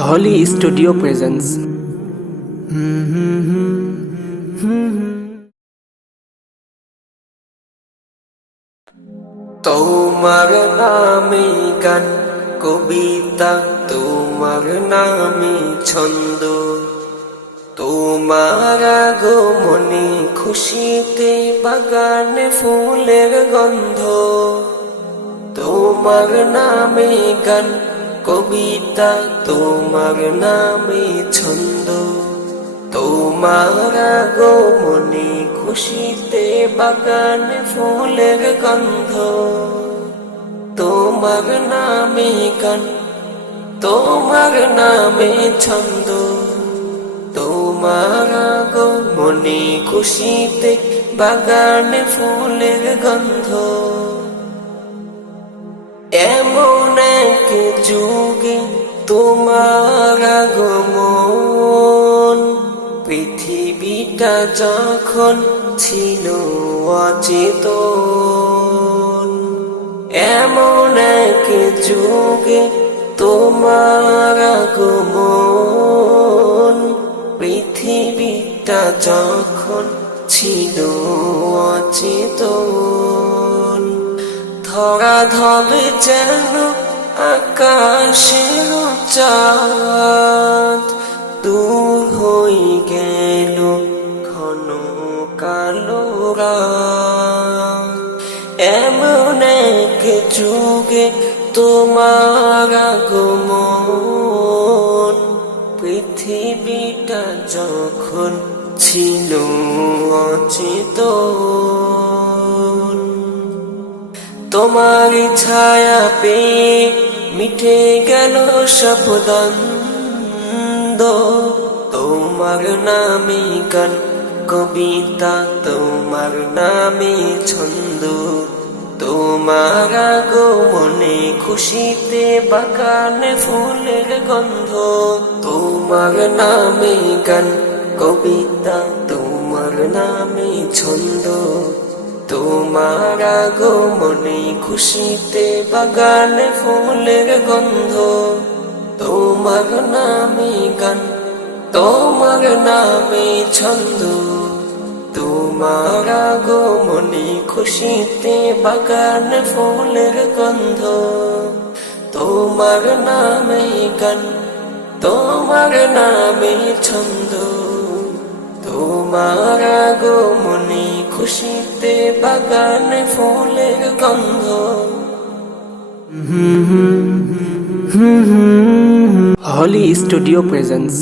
হলি studio presence তোমার নামে গান, কবিতা, তোমার নামে ছন্দ। তোমার আগমনে খুশিতে বাগানে ফুলের গন্ধ। তোমার নামে গান, কবিতা তোমার নামে ছন্দ। তোমার আগমনে খুশিতে বাগানে ফুলের গন্ধ। তোমার নামে গান, তোমার নামে ছন্দ। তোমার আগমনে খুশিতে বাগানে ফুলের গন্ধ। এক যুগে তোমার আগমন, পৃথিবীটা যখন ছিল অচেতন, এমন এক যুগে তোমার আগমন, পৃথিবীটা যখন ছিল অচেতন ধরা ধবে যেন আকাশের চাঁদ দূর হয়ে গেল ঘন কালো এমন এক যুগে তোমার আগমন, পৃথিবীটা যখন ছিল অচেতন। তোমার ছায়া পেয়ে মিঠে গেল শপদন্দ তোমার নামে গান, কবিতা, তোমার নামে ছন্দ। তোমার আগমনে খুশিতে বাগানে ফুলের গন্ধ। তোমার নামে গান, কবিতা, তোমার নামে ছন্দ। তোমার আগমনে খুশিতে বাগানে ফুলের গন্ধ। তোমার নামে গান, তোমার নামে ছন্দ। তোমার আগমনে খুশিতে বাগানে ফুলের গন্ধ। তোমার নামে গান, তোমার নামে ছন্দ। তোমার খুশিতে বাগানে ফুলের গন্ধ। হলি স্টুডিও প্রেজেন্স